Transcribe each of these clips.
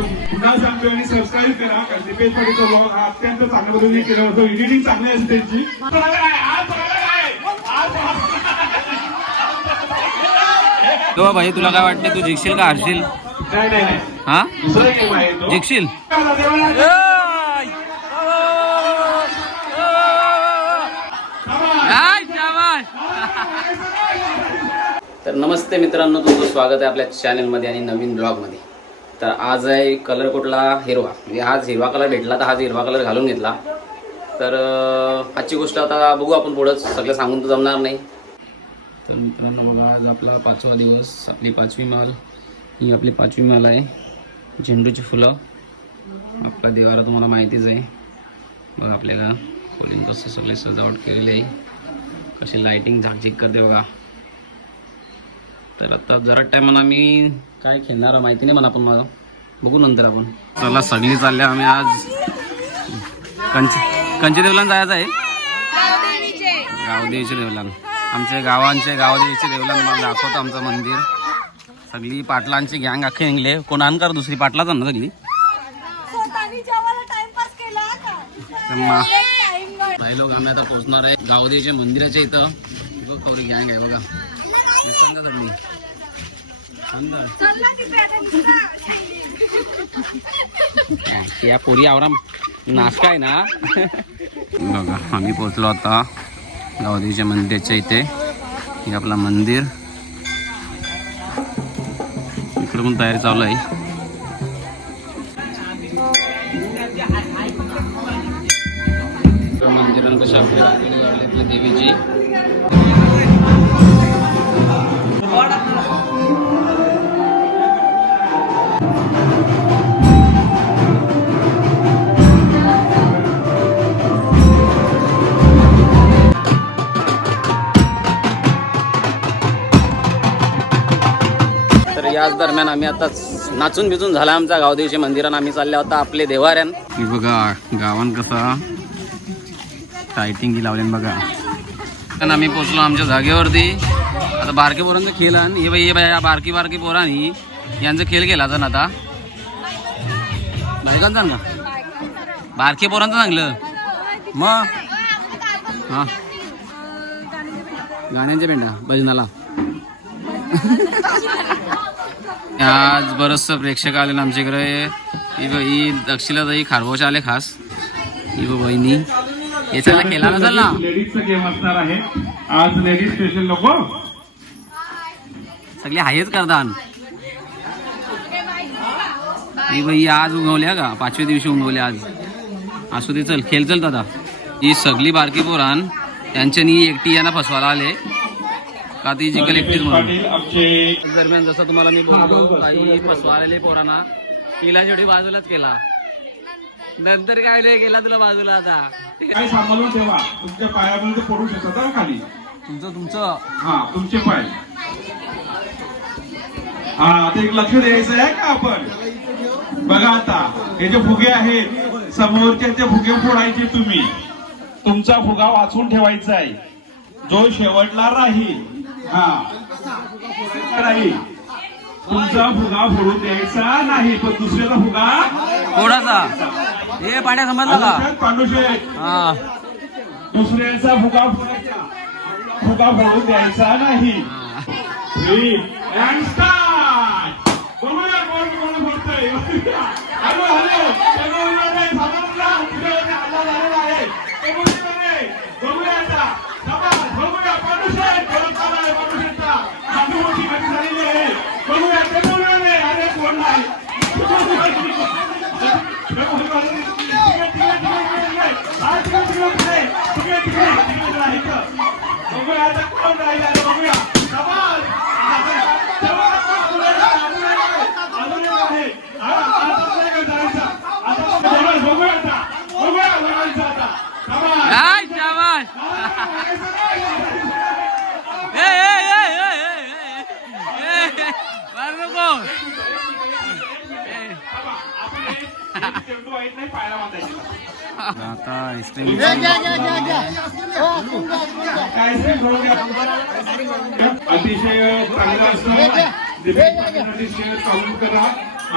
पुन्हा सांगतो आणि सबस्क्राईब करा कारण दीपेश पाटीलचा ब्लॉग हा अत्यंत चांगल्या पद्धतीने केला होतो. एडिटिंग चांगली असते त्यांची. तो भाई तुला काय वाटतं तू जिंकशील का हारशील? नाही नाही नाही. हा? दुसरा गेम आहे तो. जिंकशील? तर नमस्ते मित्रांनो तुमचं स्वागत आहे आपल्या चॅनलमध्ये आणि नवीन ब्लॉगमध्ये तर आज आहे कलर कुठला? हिरवा. म्हणजे आज हिरवा कलर भेटला तर आज हिरवा कलर घालून घेतला. तर आजची गोष्ट आता बघू आपण पुढंच सगळं सांगून तर जमणार नाही. तर मित्रांनो बघा आज आपला पाचवा दिवस आपली पाचवी माल. ही आपली पाचवी माल आहे. झेंडूची फुलं. आपला देवारा तुम्हाला माहितीच आहे. बघा आपल्याला खोलीन कसं सगळे सजावट केलेली आहे. कशी लायटिंग झाकझिक करते बघा. तर आता जरा टायमानं आम्ही काय खेळणार माहिती नाही मला आपण मला. बघू नंतर आपण. चला सगळी चालल्या आम्ही आज. कंच कंचदेवला जायचं आहे. गावदेवीचे देवलान. आमच्या गावांचे गावदेवीचे देवलान मला दाखवतो आमचं मंदिर. सगळी पाटलांची गँग अख्खे निघले. कोण आणकार दुसरी पाटलाच जाणार सगळी. तर मग काही लोक आम्ही आता पोहोचणार आहे. गावदेवीच्या मंदिराच्या इथं. गँग आहे बघा. सगळी सुंदर. चालला की काय, या पोरी आवरा नाश्ता आहे ना? बघा आम्ही पोहोचलो आता गावदेवीच्या मंदिराच्या इथे. हे आपलं मंदिर. इकडे पण तयारी चालू आहे. मंदिरात कशा देवीची तर दरम्यान आम्ही आता नाचून बिचून झाला आमचा गावदेवशी मंदिरात. आम्ही चालल्या होता आपले देवाऱ्यान की बघा गावान कसा टायटिंग लावले बघा. कारण आम्ही पोचलो आमच्या जागेवरती. आता बारके पोरांचं खेळ आणि हे बाई हे बाई या बारकी बारकी पोरांनी यांचा खेळ केला जण आता. बायकांचा ना. बारके पोरांचं चांगलं मग हा. गाण्यांच्या पेंडा. भजनाला. आज बरंचस प्रेक्षक आले ना आमच्याकडे. ही ब- ही दक्षिला ही खारबोश आले खास. ही ब- बहिणी. याच्याला केला नसेल ना लेडीजचा गेम असणार आहे. आज लेडीज स्पेशल नको. सगळे हायच करतात ही बाई आज उगवल्या का? पाचव्या दिवशी उगवल्या आज. असू दे चल खेळ चल दादा. ही सगळी बारकी पोरान त्यांच्यानी एकटी यांना फसवायला आले. का ती जिकल एकटीच म्हणून. दरम्यान जसं तुम्हाला मी बोलतो काही फसवालेले पोरांना. तिला शेवटी बाजूलाच केला. नंतर काय नाही केला तुला बाजूला आता. सांभाळून ठेवा. तुमच्या पायामध्ये ते पडू शकतात हा खाली. तुमचं तुमचं. हा तुमचे पाय. हा आता एक लक्ष द्यायचं आहे का आपण? बघा आता हे जे फुगे आहेत समोरच्या फुगे फोडायचे तुम्ही तुमचा फुगा वाचून ठेवायचा आहे. जो शेवटला राहील हा. राहील तुमचा फुगा फोडून द्यायचा नाही पण दुसऱ्याचा फुगा थोडासा हे पाड्या समजला का? हा. दुसऱ्याचा फुगा फोडायचा. फुगा फोडून द्यायचा नाही! बघूया कोण कोण. Hello, hello. त्यामुळे समजला. तुझ्यावरती हल्ला झालेला आहे. त्यामुळे बघूया आता. समाज, बघूया. पांडुशेठ, परत आला आहे पांडुशेठचा. नातूमोठी घटी झालेली आहे. बघूया. त्यामुळे अरे कोण नाही. तिकडे, तिकडे, तिकडे, तिकडे. हा, तिकडे, तिकडे, तिकडे, तिकडे. तिकडे, तिकडे, तिकडे जरा इथं. आता कोण राहिलं बघूया. अजून एक आहे, आता जायचं? बघूया. बघूया बघायचं घ्या. अतिशय चांगलं असतं शेअर चालू करा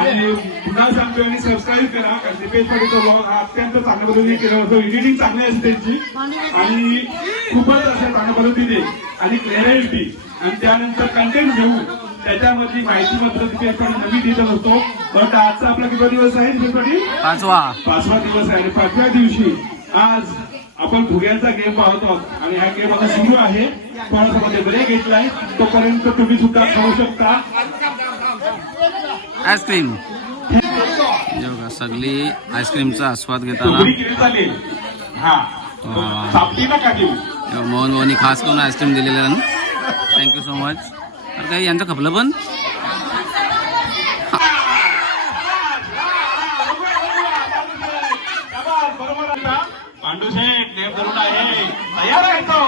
आणि पुन्हा सांगतोय आणि सबस्क्राईब करा. कारण दीपेश पाटीलचा ब्लॉग हा अत्यंत चांगल्या पद्धतीने केला होतो. एडिटिंग चांगली असते त्यांची. आणि खूपच अशा चांगल्या पद्धतीने आणि क्लॅरिटी आणि त्यानंतर कंटेंट घेऊन त्याच्यामधली माहिती मात्र दीपेश पाटील नवीन देत असतो बट आजचा आपला किती दिवस आहे पाचवा. पाचवा दिवस आहे. आणि पाचव्या दिवशी. आज आपण फुग्यांचा गेम पाहत आहोत आणि हा गेम आता सुरू आहे मध्ये ब्रेक घेतलाय तोपर्यंत तुम्ही सुद्धा खाऊ शकता आईस्क्रीम बघा सगळी आईस्क्रीमचा आस्वाद घेताना हा मोहन भाऊनी खास करून आईस्क्रीम दिलेलं थँक्यू सो मच तर काही यांचं खपलं पण? पांडू शेठ नेम धरून आहे तयार आहे तो.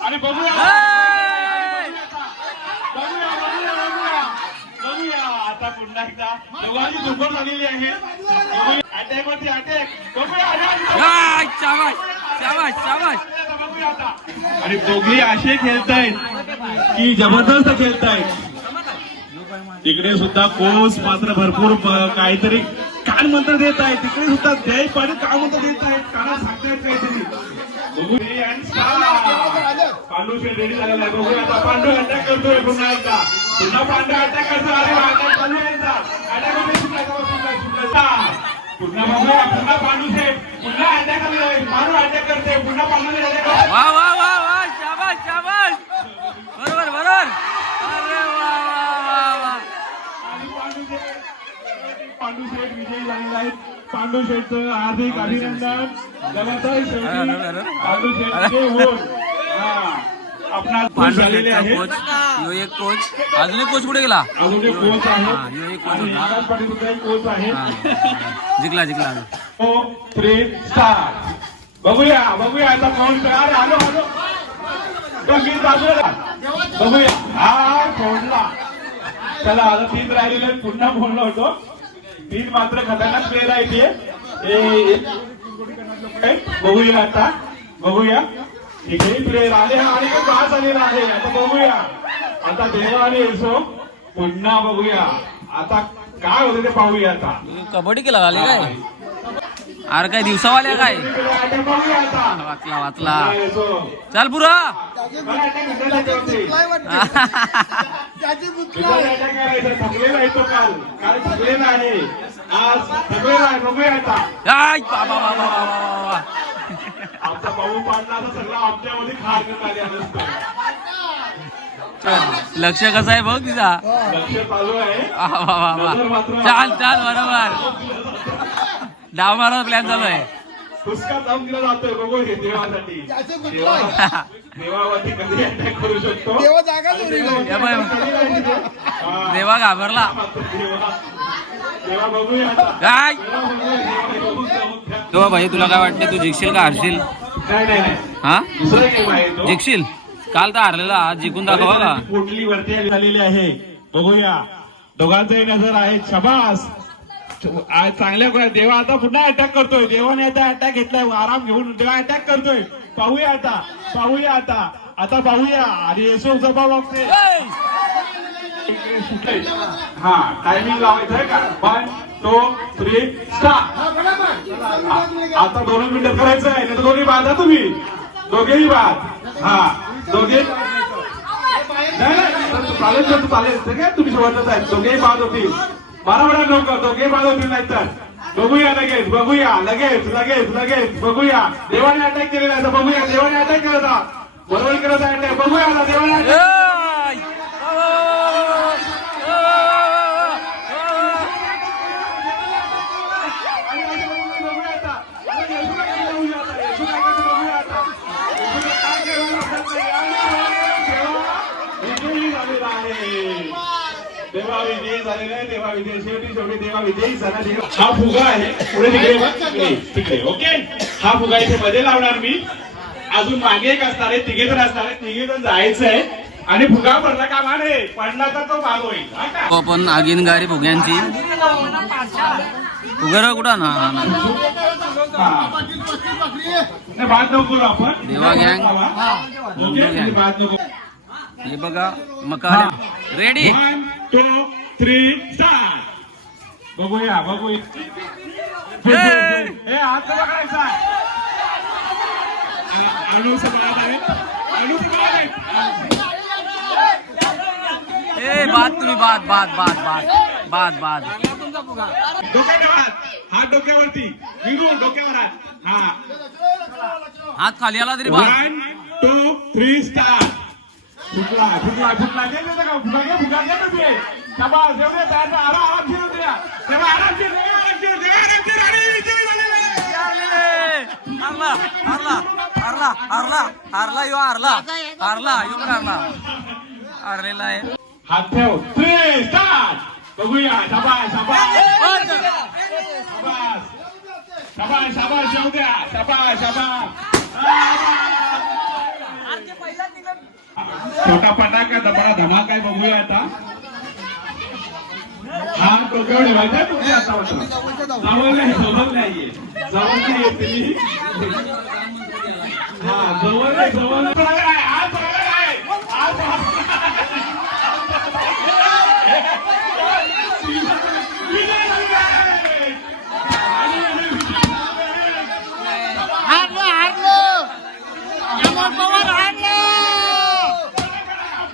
आणि बघूया! बघूया. आता पुन्हा एकदा दोघांची झुंबड झालेली आहे अटॅक वरती अटॅक बघूया attack. आ, शाबास, आणि दोघी असे खेळतायत की जबरदस्त खेळतायत. तिकडे सुद्धा कोस मात्र भरपूर काहीतरी कान मंत्र देत आहे तिकडे सुद्धा जय पाणी कान मंत्र देत आहेत. काना सांगतायत काहीतरी. पांडू शेठ रेडी झालेला आहे बघूया आता पांडू अटॅक करतोय पुन्हा एकदा. पुन्हा पांडू अटॅक करतो अरे पांडू एकदा. Attack पुन्हा बघूया. पुन्हा पांडू शेठ अटॅक आलेला मारू अटॅक करते पुन्हा पांडू शेठ अटॅक करतोय. वा वा वा वा शाबास शाबास. बरोबर बरोबर. अरे वा वा वा वा. आणि पांडू शेठ पांडू शेठ विजयी झालेले आहेत. पांडू शेठचं हार्दिक अभिनंदन. शेवटी पांडू शेठ विजयी होऊन हा. आहेत. कोच यो एक कोच अजून एक कोच कुठे गेला? अजून एक कोच हा, एक कोच होता. हा. जिंकला जिंकला. हो थ्री स्टार बघूया बघूया आता कोण अरे आलो आलो तो गीत बाजूला बघूया. हा फोडला चला आता तीन राहिलेले. पुन्हा फोडला होतो तीन मात्र खतरनाक प्लेअर आहे ते ए- ए- बघूया आता. बघूया. तिघेही प्लेअर आले हा आणि तो पास आलेला आहे आता बघूया. आता देवा आणि येसो पुन्हा बघूया. आता काय होते ते पाहूया आता. कबड्डी केला आले काय? अरे काय दिवसावाल्या काय? आता बघूया आता. वाचला वाचला. चल पुरा मला attack करायला जेवते. विचार attack करायचा. थकलेला आहे तो काल काल थकलेला आहे आज थकलेला आहे बघूया आता आय, बा, बा, बा, बा, बा, बा, बा. आमचा भाऊ पाडला असं सगळं आमच्यामध्ये खार नसतं लक्ष कसं आहे बघ तिचा. लक्ष चालू आहे. चाल चाल बरोबर. डाव मारा प्लॅन चालू आहे. पुस्तकात जाऊन दिला जातोय बघू हे देवासाठी. देवा- देवावरती कधी अटॅक करू शकतो? तेव्हा जागा चोरी या बाई. हा. देवा घाबरला. देवा बघूया. तेव्हा भाई तुला काय वाटतं तू जिंकशील का हारशील? हा? जिंकशील? काल तर हारलेला आज जिंकून दाखवा का पोटली वरती झालेली आहे. बघूया. दोघांचाही नजर आहे. शबास. आज चांगल्या देवा आता पुन्हा अटॅक करतोय. देवाने आता अटॅक घेतलाय. आराम घेऊन देवा अटॅक करतोय. पाहूया आता. पाहूया आता. आता पाहूया. आणि येशो जबाब बघते हा टायमिंग लावायचं आहे का? वन टू थ्री स्टार्ट आता दोन मिनिटं करायचं आहे नाही तर दोन्ही बाधा तुम्ही. दोघेही बाद. हा. दोघे चालेल सर, चालेल. तुम्ही शेवटच आहे दोघेही बाद होतील. बारा बडा लवकर दोघेही बाद होतील नाही तर बघूया लगेच बघूया लगेच लगेच लगेच बघूया. देवाने अटॅक केलेला आहे तर बघूया देवाने अटॅक केला होता. बरोबर करत आहे बघूया आता देवाने देवा विजयी झालेला आहे देवा विजयी शेवटी शेवटी देवा विजयी झाला देवा हा फुगा आहे. पुढे तिकडे. तिकडे ओके? हा फुगा इथे मध्ये लावणार मी. अजून मागे एक असणार आहे तिघे जण असणार आहे तिघे जण जायचं आहे. आणि फुगा पडला का माने पडला तर तो बाद होईल. हा का? आपण आगीनगारी फुग्यांची. उगर कुठं? ना हा. नको करू आपण. देवा गँग. हे. बघा मका रेडी टू थ्री स्टार्ट बघूया बघूया. हे हात करायचा. अ- अनु समाज आहे. ए बाद तुम्ही बाद बाद बाद बाद बाद बाद डोक्यावर हात. हात डोक्यावरती. विरून डोक्यावर हात. हा. हात खाली आला तरी वन टू थ्री स्टार्ट फुटला फुटला फुटला दे दे का फुटला दे फुटला दे ना ते शाबास एवढे त्याचा आराम आराम फिरू द्या तेव्हा आराम फिर आराम फिर आराम फिर आणि विजयी झालेला हारला हारला हारला हारला हारला यो हारला हारला यो पण हारला हारलेला आहे हात ठेव थ्री स्टार्ट बघूया शाबास शाबास शाबास शाबास शाबास येऊ शाबास शाबास छोटा फटाका बडा धमाका आहे बघूया आता. हा डोक्यावर ठेवायचा तुमच्या आता जवळ नाही जवळ नाहीये जवळ नाही येते हा जवळ नाही जवळ आहे आज हारलो हारलो अमोल पवार हारलो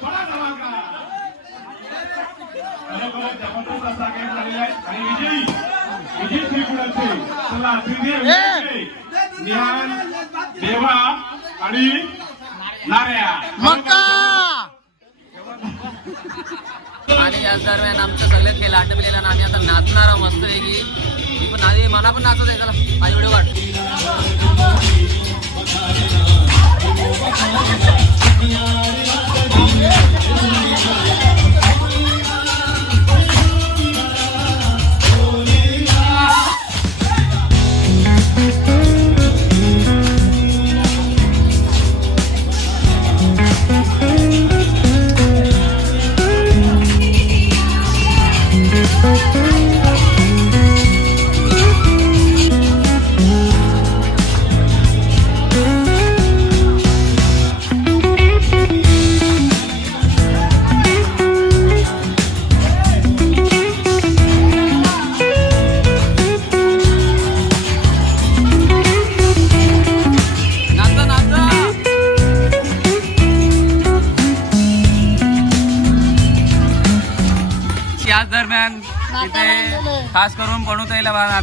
बडा धमाका खरोखर जबरदस्त असा game झालेला आहे. आणि विजयी विजयी त्रिपुराचे चला विजयी निहाल देवा आणि नार्या. मक्का! आणि याच दरम्यान आमचं सगळे खेळ आटपलेला आणि आम्ही आता नाचणार आहोत मस्त वेगळी मी पण आधी मला पण नाचत आहे. चला. आई व्हिडिओ काढ.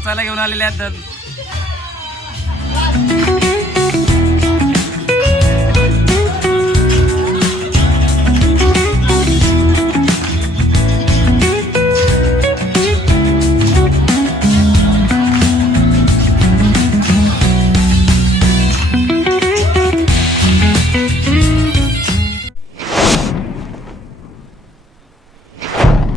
नाचायला घेऊन आलेले आहेत.